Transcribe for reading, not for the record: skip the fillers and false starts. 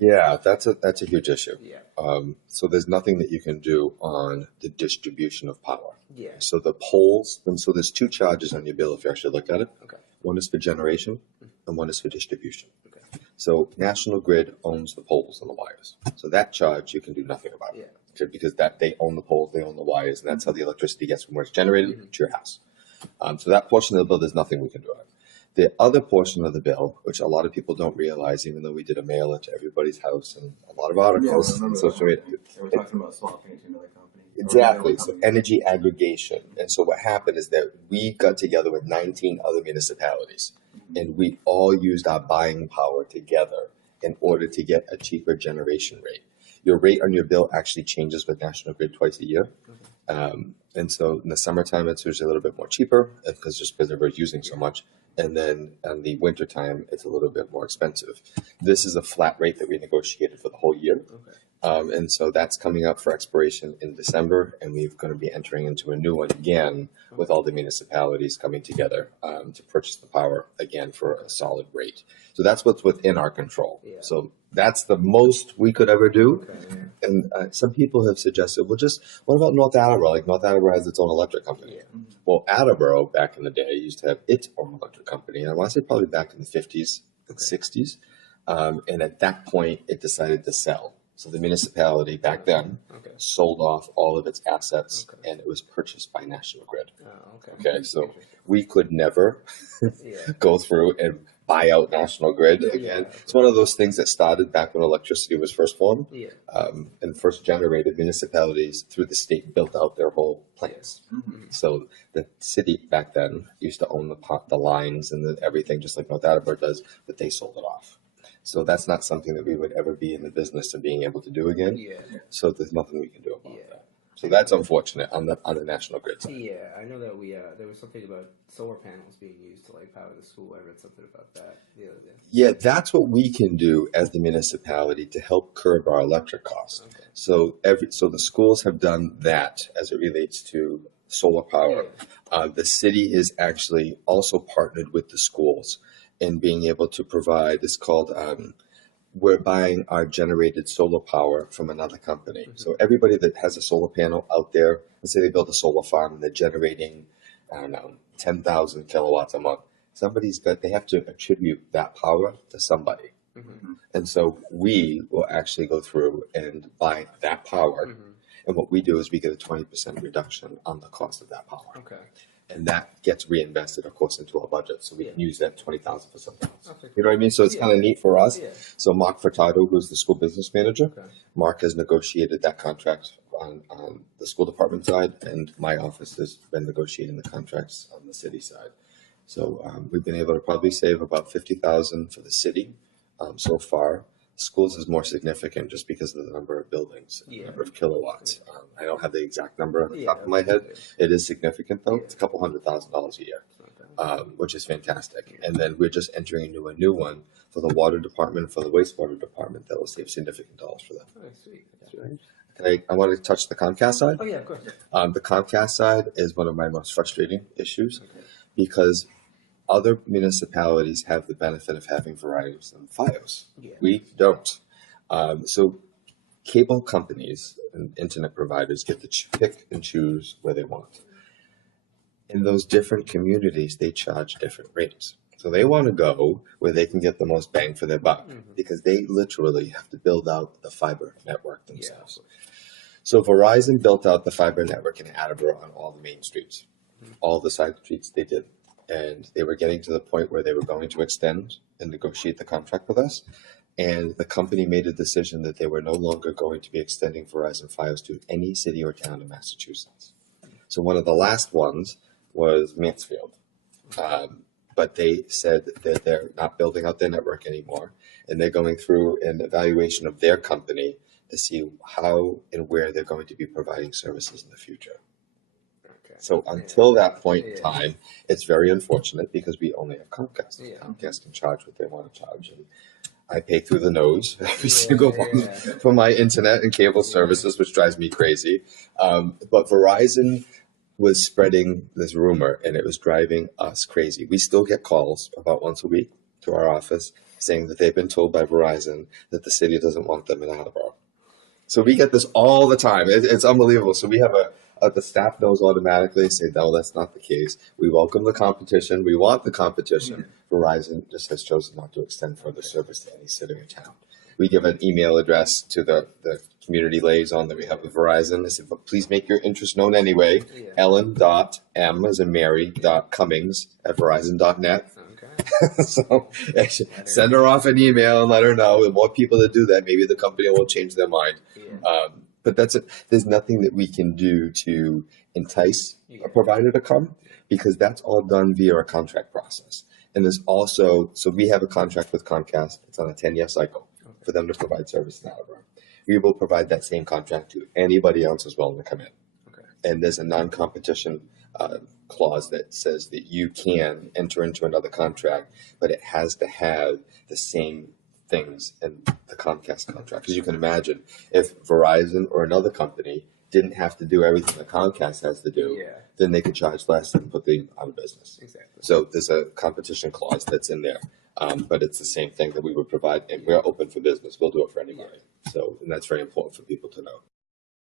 Yeah, that's a huge issue. Yeah. So there's nothing that you can do on the distribution of power. Yeah. So the poles, and so there's two charges on your bill if you actually look at it. Okay. One is for generation and one is for distribution. Okay. So National Grid owns the poles and the wires. So that charge you can do nothing about. Yeah. Okay, because that they own the poles, they own the wires, and that's how the electricity gets from where it's generated to your house. So that portion of the bill, there's nothing we can do about it. The other portion of the bill, which a lot of people don't realize, even though we did a mail it to everybody's house and a lot of articles on social media. They were talking about swapping it to another company. Exactly. So energy aggregation. And so what happened is that we got together with 19 other municipalities and we all used our buying power together in order to get a cheaper generation rate. Your rate on your bill actually changes with National Grid twice a year. And so in the summertime, it's usually a little bit more cheaper because we're using so much. And then in the wintertime, it's a little bit more expensive. This is a flat rate that we negotiated for the whole year. And so that's coming up for expiration in December, and we're going to be entering into a new one again with all the municipalities coming together to purchase the power again for a solid rate. So that's what's within our control. Yeah. So that's the most we could ever do. Okay. And some people have suggested, well, what about North Attleboro? Like North Attleboro has its own electric company. Yeah. Well, Attleboro back in the day used to have its own electric company. And I want to say probably back in the 50s and 60s. And at that point, it decided to sell. So the municipality back then sold off all of its assets and it was purchased by National Grid. Oh, okay. Okay, so we could never go through and buy out National Grid again. It's one of those things that started back when electricity was first formed. Yeah. And first generated municipalities through the state built out their whole plants. So the city back then used to own the lines and everything just like North Attleboro does, but they sold it off. So that's not something that we would ever be in the business of being able to do again. Yeah. So there's nothing we can do about that. So that's unfortunate on the National Grid side. Yeah, I know that there was something about solar panels being used to like power the school. I read something about that the other day. Yeah, that's what we can do as the municipality to help curb our electric costs. Okay. So the schools have done that as it relates to solar power. The city is actually also partnered with the schools in being able to provide. It's called. We're buying our generated solar power from another company. So everybody that has a solar panel out there, let's say they build a solar farm and they're generating, 10,000 kilowatts a month. They have to attribute that power to somebody. And so we will actually go through and buy that power. And what we do is we get a 20% reduction on the cost of that power. Okay. And that gets reinvested, of course, into our budget. So we can use that 20,000 for something else. Okay. You know what I mean? So it's kind of neat for us. Yeah. So Mark Furtado, who's the school business manager, Mark has negotiated that contract on the school department side, and my office has been negotiating the contracts on the city side. So we've been able to probably save about $50,000 for the city so far. Schools is more significant just because of the number of buildings, the number of kilowatts. I don't have the exact number on the top of my head. It is significant though. It's a couple $100,000 a year, which is fantastic. And then we're just entering into a new one for the water department, for the wastewater department that will save significant dollars for them. Oh, sweet. I want to touch the Comcast side. Oh yeah, of course. The Comcast side is one of my most frustrating issues because other municipalities have the benefit of having Verizon and Fios. Yeah. We don't. So cable companies and internet providers get to pick and choose where they want. In those different communities, they charge different rates. So they want to go where they can get the most bang for their buck because they literally have to build out the fiber network themselves. So Verizon built out the fiber network in Attleboro on all the main streets. All the side streets they did. And they were getting to the point where they were going to extend and negotiate the contract with us. And the company made a decision that they were no longer going to be extending Verizon Fios to any city or town in Massachusetts. So one of the last ones was Mansfield. But they said that they're not building out their network anymore. And they're going through an evaluation of their company to see how and where they're going to be providing services in the future. So until that point in time, it's very unfortunate because we only have Comcast. Comcast can charge what they want to charge. And I pay through the nose every single month for my internet and cable services, which drives me crazy. But Verizon was spreading this rumor and it was driving us crazy. We still get calls about once a week to our office saying that they've been told by Verizon that the city doesn't want them in Attleboro. So we get this all the time. It's unbelievable. So we have the staff knows automatically, say, no, that's not the case. We welcome the competition. We want the competition. Verizon just has chosen not to extend further service to any city or town. We give an email address to the community liaison that we have with Verizon. I said, but please make your interest known anyway. Yeah. Ellen.m as in Mary.Cummings@Verizon.net. Okay. So send her off an email and let her know. The more people that do that, maybe the company will change their mind. Yeah. But that's it. There's nothing that we can do to entice a provider to come, because that's all done via a contract process. And there's also, so we have a contract with Comcast. It's on a 10-year cycle for them to provide service in Attleboro. We will provide that same contract to anybody else who's willing to come in. Okay. And there's a non-competition clause that says that you can enter into another contract, but it has to have the same things in the Comcast contract. Because you can imagine if Verizon or another company didn't have to do everything that Comcast has to do, then they could charge less and put them out of business. Exactly. So there's a competition clause that's in there. But it's the same thing that we would provide, and we're open for business. We'll do it for anybody. So, and that's very important for people to know.